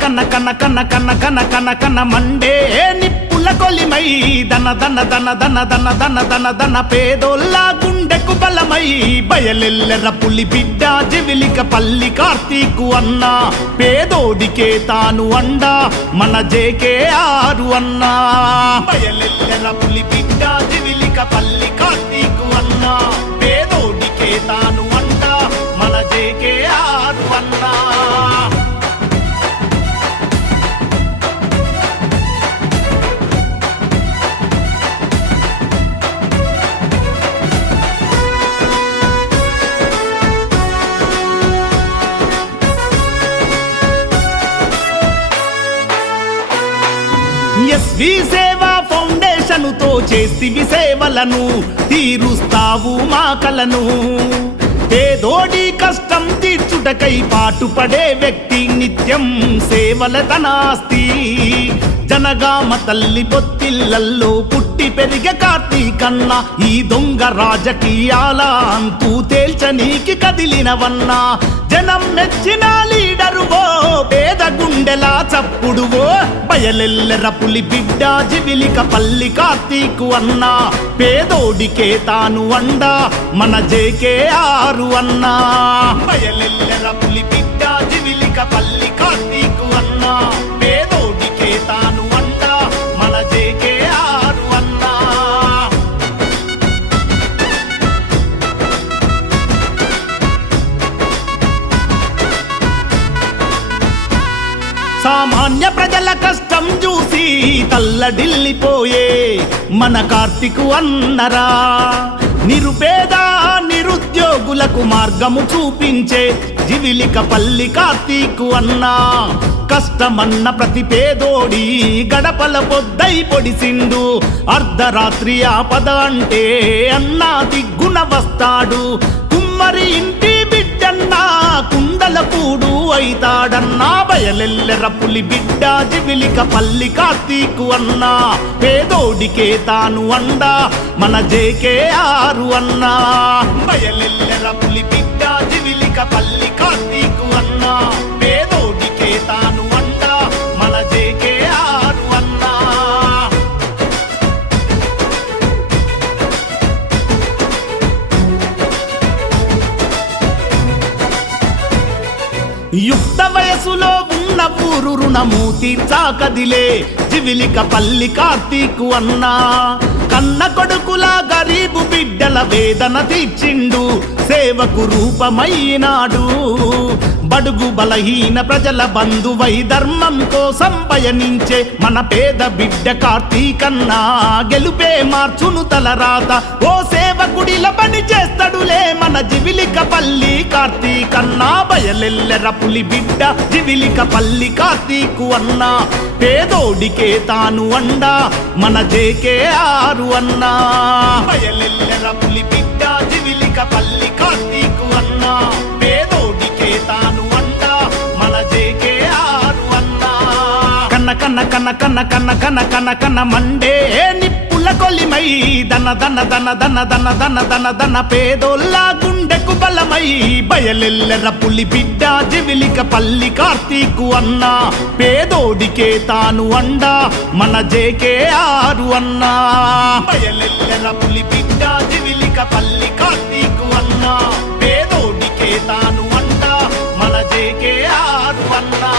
కన్న కన్న కన్న కన్న కన్న కన్న కన్న మండే నిప్పుల కొలిమై దన దన దన దన దన దన దన దన పేదోళ్ళ గుండెకు బలమై బయలెల్లెర పులి బిడ్డ జివిలిక పల్లి కార్తీకు అన్న పేదోడికే తాను అండ మన జేకే ఆరు అన్న బయలెల్లెర పులి బిడ్డ జివిలిక పల్లి కార్తీకు అన్న పేదోడికే తాను అండ మన జేకే ఆరు అన్న ఎస్వి సేవా ఫౌండేషన్ తో చేస్తివి సేవలను తీరుస్తావు మా కలను పేదోడి కష్టం తీర్చుటకై పాటుపడే వ్యక్తి నిత్యం సేవల తనాస్తి జనగామ తల్లి పొత్తిళ్లల్లో పుట్టి పెరిగే కార్తీకన్నా ఈ దొంగ రాజకీయాల అంతూ తేల్చనీకి కదిలినవన్నా జనం మెచ్చిన లీడరువో పేద గుండెలా చప్పుడువో బయలెల్లెర పులి బిడ్డ జివిలిక పల్లి కార్తీకు అన్నా పేదోడికే తాను అండ మన జేకే ఆరు అన్నా బయలెల్లెర పులి బిడ్డ జివిలిక పల్లి కార్తీకు అన్నా పేదోడికే తాను అండ మన జేకే ఆరు అన్నా సామాన్య ప్రజల కష్టం చూసి తల్లడిల్లిపోయే మన కార్తీకు అన్నరా నిరుపేద నిరుద్యోగులకు మార్గము చూపించే జివిలిక పల్లి కార్తీకు అన్నా కష్టమన్న ప్రతి పేదోడి గడపల పొద్దై పొడిసిండు అర్ధరాత్రి ఆపద అంటే అన్నా దిగ్గున వస్తాడు కుమ్మరి ఇంటి బిడ్డన్నా కుండల కూడు అయితాడన్నా బయలెల్లెర పులి బిడ్డ జివిలిక పల్లి కార్తీకు అన్నా పేదోడికే తాను అండ మన జేకే ఆరు అన్నా బయలెల్లెర పులి బిడ్డ జివిలిక పల్లి కార్తీకు అన్నా పేదోడికే తాను అండ మన జేకే ఆరు అన్నా యుక్త వయసులో ఉన్న ఊరు రుణము తీర్చాకదిలే జివిలిక పల్లి కార్తీకు అన్నా కన్న కొడుకుల గరీబు బిడ్డల వేదన తీర్చిండు సేవకు రూపమైనాడు బడుగు బలహీన ప్రజల బంధువై ధర్మం కోసం పయనించే మన పేద బిడ్డ కార్తీకన్నా గెలుపే మార్చును తలరాత ఓ సేవకుడిల పని చేస్తాడులే మన జివిలిక పల్లి కార్తీకన్నా బయలెల్లెర పులి బిడ్డ జివిలిక పల్లి కార్తీకు అన్నా పేదోడికే తాను అండ మన జేకే ఆరు అన్నా బయలెల్లెర పులి బిడ్డ జివిలిక పల్లి కార్తీకు అన్నా పేదోడికే తాను అండ మన జేకే ఆరు అన్నా కన్న కన్న కన్న కన్న కన్న కన్న కన్న కన్న మండే నిప్పుల కొలిమై దన దన దన దన దన దన దన దన పేదోళ్ళ గుండెకు బలమై బయలెల్లెర పులి బిడ్డ జివిలిక పల్లి కార్తీకు అన్నా పేదోడికే తాను అండ మన జేకే ఆరు అన్నా బయలెల్లెర పులి బిడ్డ జివిలిక పల్లి కార్తీకు అన్నా పేదోడికే తాను అండ మన జేకే ఆరు అన్నా